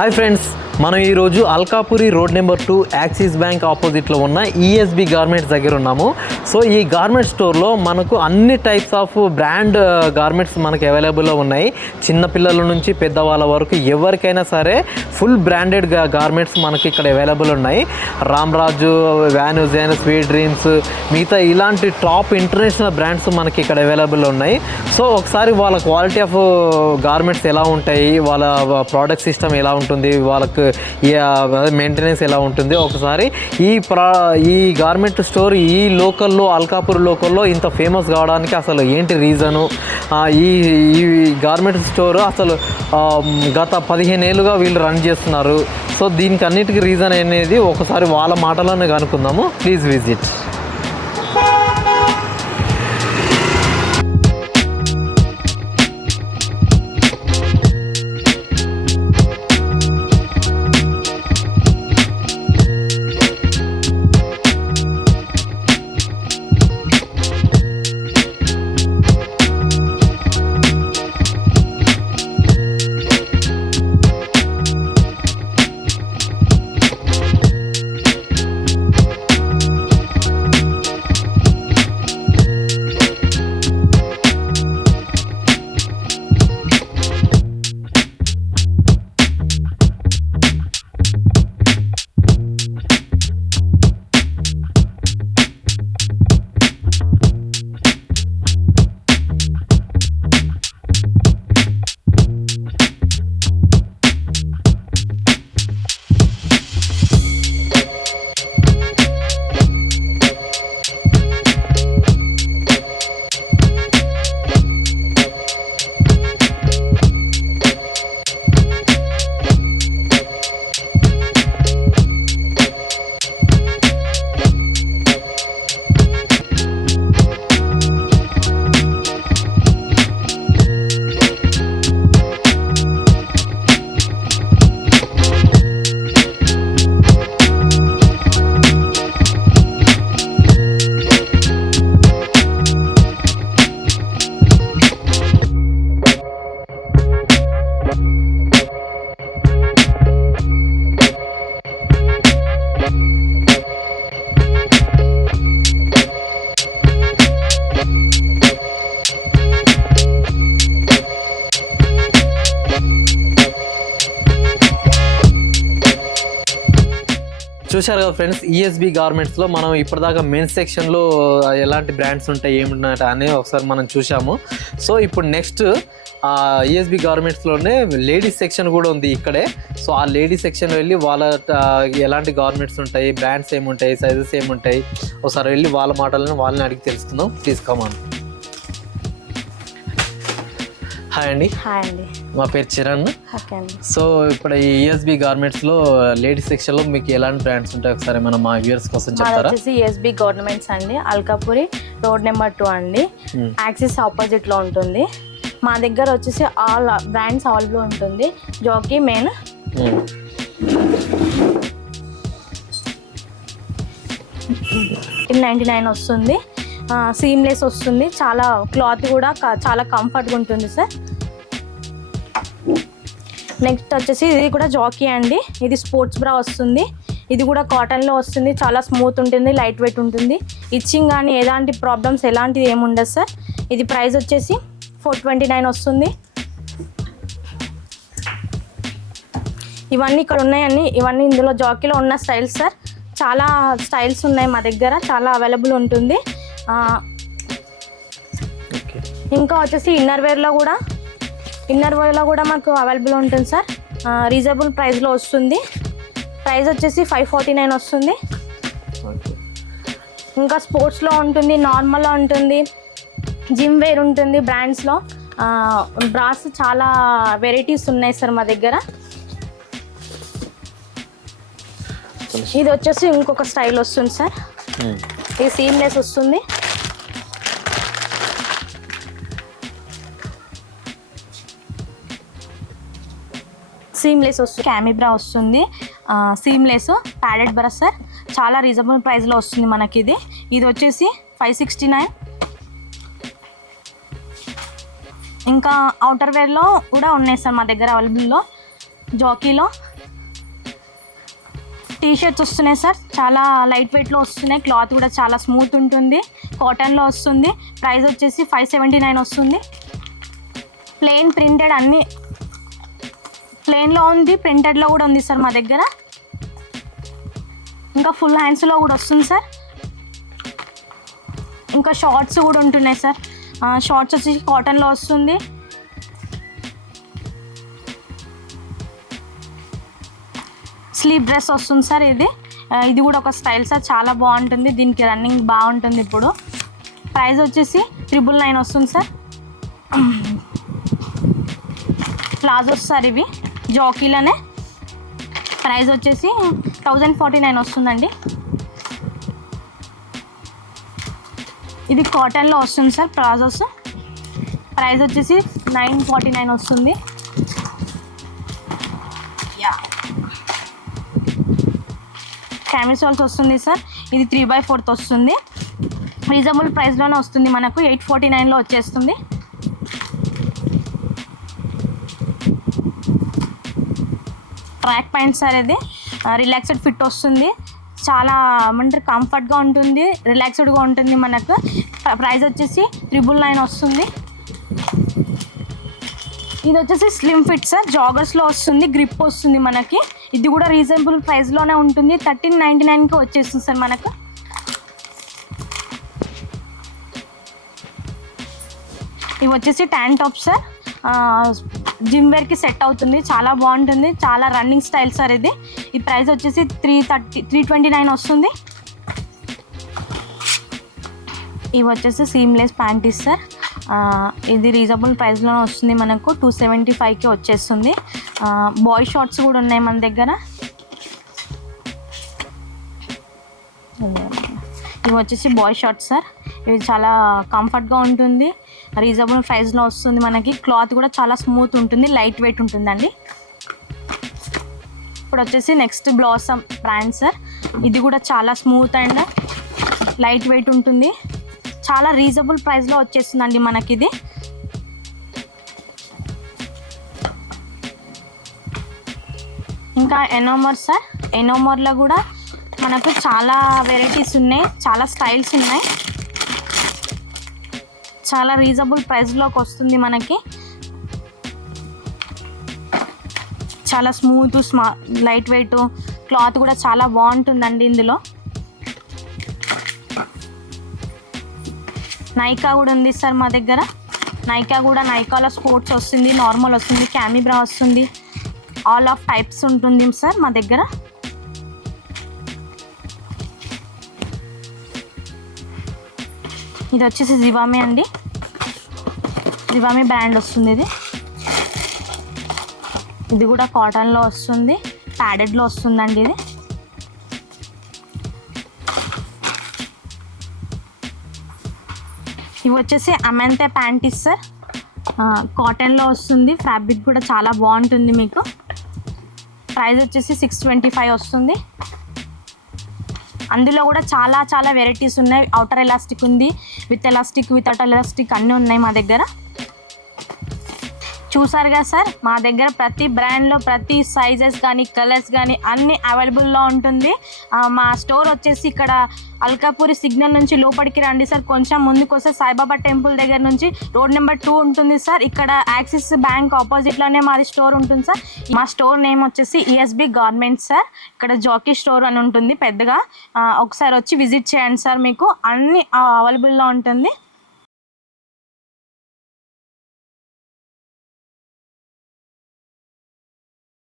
Hi friends, మనం ఈరోజు Alkapuri road number 2 axis bank ఆపోజిట్లో ఉన్న ఈఎస్బి గార్మెంట్స్ దగ్గర ఉన్నాము. సో ఈ గార్మెంట్ స్టోర్లో మనకు అన్ని టైప్స్ ఆఫ్ బ్రాండ్ గార్మెంట్స్ మనకు అవైలబుల్లో ఉన్నాయి. చిన్నపిల్లల నుంచి పెద్దవాళ్ళ వరకు ఎవరికైనా సరే ఫుల్ బ్రాండెడ్ గార్మెంట్స్ మనకి ఇక్కడ అవైలబుల్ ఉన్నాయి. రామ్రాజు, వ్యానుజెన్, స్వీట్ డ్రీమ్స్, మిగతా ఇలాంటి టాప్ ఇంటర్నేషనల్ బ్రాండ్స్ మనకి ఇక్కడ అవైలబుల్ ఉన్నాయి. సో ఒకసారి వాళ్ళ క్వాలిటీ ఆఫ్ గార్మెంట్స్ ఎలా ఉంటాయి, వాళ్ళ ప్రోడక్ట్ సిస్టమ్ ఎలా ఉంటుంది, వాళ్ళకు మెయింటెనెన్స్ ఎలా ఉంటుంది, ఒకసారి ఈ గార్మెంట్ స్టోర్ ఈ లోకల్లో, అల్కాపూర్ లోకల్లో ఇంత ఫేమస్ కావడానికి అసలు ఏంటి రీజను, ఈ గార్మెంట్ స్టోర్ అసలు గత 15 ఏళ్ళుగా వీళ్ళు రన్ చేస్తున్నారు. సో దీనికి అన్నిటికీ రీజన్ అనేది ఒకసారి వాళ్ళ మాటలోనే కనుక్కుందాము. Please visit. చూశారు కదా ఫ్రెండ్స్, ఈఎస్బి గార్మెంట్స్లో మనం ఇప్పటిదాకా మెన్స్ సెక్షన్లో ఎలాంటి బ్రాండ్స్ ఉంటాయి ఏమిటంటే అనేది ఒకసారి మనం చూసాము. సో ఇప్పుడు నెక్స్ట్ ఈఎస్బి గార్మెంట్స్లోనే లేడీస్ సెక్షన్ కూడా ఉంది ఇక్కడే. సో ఆ లేడీస్ సెక్షన్ వెళ్ళి వాళ్ళ ఎలాంటి గార్మెంట్స్ ఉంటాయి, బ్రాండ్స్ ఏముంటాయి, సైజెస్ ఏముంటాయి, ఒకసారి వెళ్ళి వాళ్ళ మాటలను వాళ్ళని అడిగి తెలుసుకుందాం. Please come on. హాయ్ అండి. హాయ్ అండి, మా పేరు చిరణ్. సో ఇప్పుడు ఈ ఈఎస్బి గార్మెంట్స్లో లేడీస్ సెక్షన్లో మీకు ఎలాంటి బ్రాండ్స్ ఉంటాయి ఒకసారి మనం మా వ్యూవర్స్ కోసం చెప్తారా? ఈఎస్బి గవర్నమెంట్స్ అండి, అల్కాపురి రోడ్ నెంబర్ 2 అండి, యాక్సిస్ ఆపోజిట్ లో ఉంటుంది. మా దగ్గర వచ్చేసి ఆల్ బ్రాండ్స్ ఆల్లో ఉంటుంది. జోకీ మెయిన్, $99 వస్తుంది. సీమ్లెస్ వస్తుంది. చాలా క్లాత్ కూడా చాలా కంఫర్ట్గా ఉంటుంది సార్. నెక్స్ట్ వచ్చేసి ఇది కూడా జాకీ అండి, ఇది స్పోర్ట్స్ బ్రా వస్తుంది. ఇది కూడా కాటన్లో వస్తుంది. చాలా స్మూత్ ఉంటుంది, లైట్ వెయిట్ ఉంటుంది. ఇచ్చింగ్ కానీ ఎలాంటి ప్రాబ్లమ్స్ ఎలాంటిది ఏమి ఉండదు సార్. ఇది ప్రైస్ వచ్చేసి $429 వస్తుంది. ఇవన్నీ ఇక్కడ ఉన్నాయండి, ఇవన్నీ ఇందులో జాకీలో ఉన్న స్టైల్స్ సార్. చాలా స్టైల్స్ ఉన్నాయి మా దగ్గర, చాలా అవైలబుల్ ఉంటుంది. ఇంకా వచ్చేసి ఇన్నర్ వేర్లో కూడా మాకు అవైలబుల్ ఉంటుంది సార్. రీజనబుల్ ప్రైస్లో వస్తుంది. ప్రైస్ వచ్చేసి $549 వస్తుంది. ఇంకా స్పోర్ట్స్లో ఉంటుంది, నార్మల్లో ఉంటుంది, జిమ్ వేర్ ఉంటుంది. బ్రాండ్స్లో బ్రాస్ చాలా వెరైటీస్ ఉన్నాయి సార్ మా దగ్గర. ఇది వచ్చేసి ఇంకొక స్టైల్ వస్తుంది సార్. ఇది సీమ్లెస్ వస్తుంది. సీమ్లెస్ వస్తుంది, క్యామిబ్రా వస్తుంది, సీమ్లెస్ ప్యాడెడ్ బ్రష్ సార్. చాలా రీజనబుల్ ప్రైస్లో వస్తుంది మనకి. ఇది వచ్చేసి 569. ఇంకా అవుటర్ వేర్లో కూడా ఉన్నాయి సార్ మా దగ్గర అవైలబుల్లో. జాకీలో టీ షర్ట్స్ వస్తున్నాయి సార్, చాలా లైట్ వెయిట్లో వస్తున్నాయి, క్లాత్ కూడా చాలా స్మూత్ ఉంటుంది, కాటన్లో వస్తుంది. ప్రైస్ వచ్చేసి 579 వస్తుంది. ప్లెయిన్ ప్రింటెడ్ అన్నీ ప్లెయిన్లో ఉంది, ప్రింటెడ్లో కూడా ఉంది సార్ మా దగ్గర. ఇంకా ఫుల్ హ్యాండ్స్లో కూడా వస్తుంది సార్. ఇంకా షార్ట్స్ కూడా ఉంటున్నాయి సార్. షార్ట్స్ వచ్చేసి కాటన్లో వస్తుంది. స్లీవ్ డ్రెస్ వస్తుంది సార్. ఇది కూడా ఒక స్టైల్ సార్, చాలా బాగుంటుంది, దీనికి రన్నింగ్ బాగుంటుంది. ఇప్పుడు ప్రైస్ వచ్చేసి 999 వస్తుంది సార్. ప్లాజోస్ సార్, ఇవి జాకీలోనే. ప్రైస్ వచ్చేసి 1049 వస్తుందండి. ఇది కాటన్లో వస్తుంది సార్ ప్లాజోస్. ప్రైస్ వచ్చేసి 949 వస్తుంది. క్యామిసోల్స్ వస్తుంది సార్. ఇది 3/4 వస్తుంది. రీజనబుల్ ప్రైస్లోనే వస్తుంది, మనకు 849లో వచ్చేస్తుంది. ట్రాక్ ప్యాంట్ సార్, ఇది రిలాక్స్డ్ ఫిట్ వస్తుంది, చాలా ఏమంటారు కంఫర్ట్గా ఉంటుంది, రిలాక్స్డ్గా ఉంటుంది మనకు. ప్రైస్ వచ్చేసి 999 వస్తుంది. ఇది వచ్చేసి స్లిమ్ ఫిట్ సార్, జాగర్స్లో వస్తుంది, గ్రిప్ వస్తుంది మనకి. ఇది కూడా రీజనబుల్ ప్రైస్లోనే ఉంటుంది, 1399కి వచ్చేస్తుంది సార్ మనకు. ఇవి వచ్చేసి ట్యాన్ టాప్ సార్, జిమ్ వేర్కి సెట్ అవుతుంది, చాలా బాగుంటుంది, చాలా రన్నింగ్ స్టైల్ సార్ ఇది. ఈ ప్రైస్ వచ్చేసి 329 వస్తుంది. ఇవి వచ్చేసి సీమ్లెస్ ప్యాంటీస్ సార్, ఇది రీజనబుల్ ప్రైస్లోనే వస్తుంది మనకు, 275కి వచ్చేస్తుంది. బాయ్ షార్ట్స్ కూడా ఉన్నాయి మన దగ్గర. ఇవి వచ్చేసి బాయ్ షార్ట్స్ సార్, ఇవి చాలా కంఫర్ట్గా ఉంటుంది, రీజనబుల్ ప్రైస్లో వస్తుంది మనకి. క్లాత్ కూడా చాలా స్మూత్ ఉంటుంది, లైట్ వెయిట్ ఉంటుందండి. ఇప్పుడు వచ్చేసి నెక్స్ట్ బ్లాసమ్ బ్రాండ్ సార్, ఇది కూడా చాలా స్మూత్ అండ్ లైట్ వెయిట్ ఉంటుంది, చాలా రీజనబుల్ ప్రైస్లో వచ్చేస్తుందండి మనకి ఇది. ఇంకా ఎనోమర్ సార్, ఎనోమర్లో కూడా మనకు చాలా వెరైటీస్ ఉన్నాయి, చాలా స్టైల్స్ ఉన్నాయి, చాలా రీజనబుల్ ప్రైస్లోకి వస్తుంది మనకి. చాలా స్మూత్ లైట్ వెయిట్, క్లాత్ కూడా చాలా బాగుంటుందండి ఇందులో. నైకా కూడా ఉంది సార్ మా దగ్గర. నైకాలో స్పోర్ట్స్ వస్తుంది, నార్మల్ వస్తుంది, క్యామిబ్రా వస్తుంది, ఆల్ ఆఫ్ టైప్స్ ఉంటుంది సార్ మా దగ్గర. ఇది వచ్చేసి జివామే అండి, జివామే బ్రాండ్ వస్తుంది. ఇది కూడా కాటన్లో వస్తుంది, ప్యాడెడ్లో వస్తుందండి ఇది. ఇవి వచ్చేసి అమెంతే ప్యాంటీస్ సార్, కాటన్లో వస్తుంది, ఫ్యాబ్రిక్ కూడా చాలా బాగుంటుంది మీకు. ప్రైస్ వచ్చేసి 625 వస్తుంది. అందులో కూడా చాలా వెరైటీస్ ఉన్నాయి, అవుటర్ ఎలాస్టిక్ ఉంది, విత్ ఎలాస్టిక్, వితౌట్ ఎలాస్టిక్ అన్నీ ఉన్నాయి మా దగ్గర. చూసారుగా సార్, మా దగ్గర ప్రతి బ్రాండ్లో ప్రతి సైజెస్ కానీ కలర్స్ కానీ అన్నీ అవైలబుల్లో ఉంటుంది. మా స్టోర్ వచ్చేసి ఇక్కడ అల్కాపూరి సిగ్నల్ నుంచి లోపలికి రండి సార్, కొంచెం ముందుకు వస్తే సాయిబాబా టెంపుల్ దగ్గర నుంచి రోడ్ నెంబర్ 2 ఉంటుంది సార్. ఇక్కడ యాక్సిస్ బ్యాంక్ ఆపోజిట్లోనే మాది స్టోర్ ఉంటుంది సార్. మా స్టోర్ నేమ్ వచ్చేసి ESB గార్మెంట్స్ సార్. ఇక్కడ జాకీ స్టోర్ అని ఉంటుంది పెద్దగా, ఒకసారి వచ్చి విజిట్ చేయండి సార్, మీకు అన్నీ అవైలబుల్లో ఉంటుంది.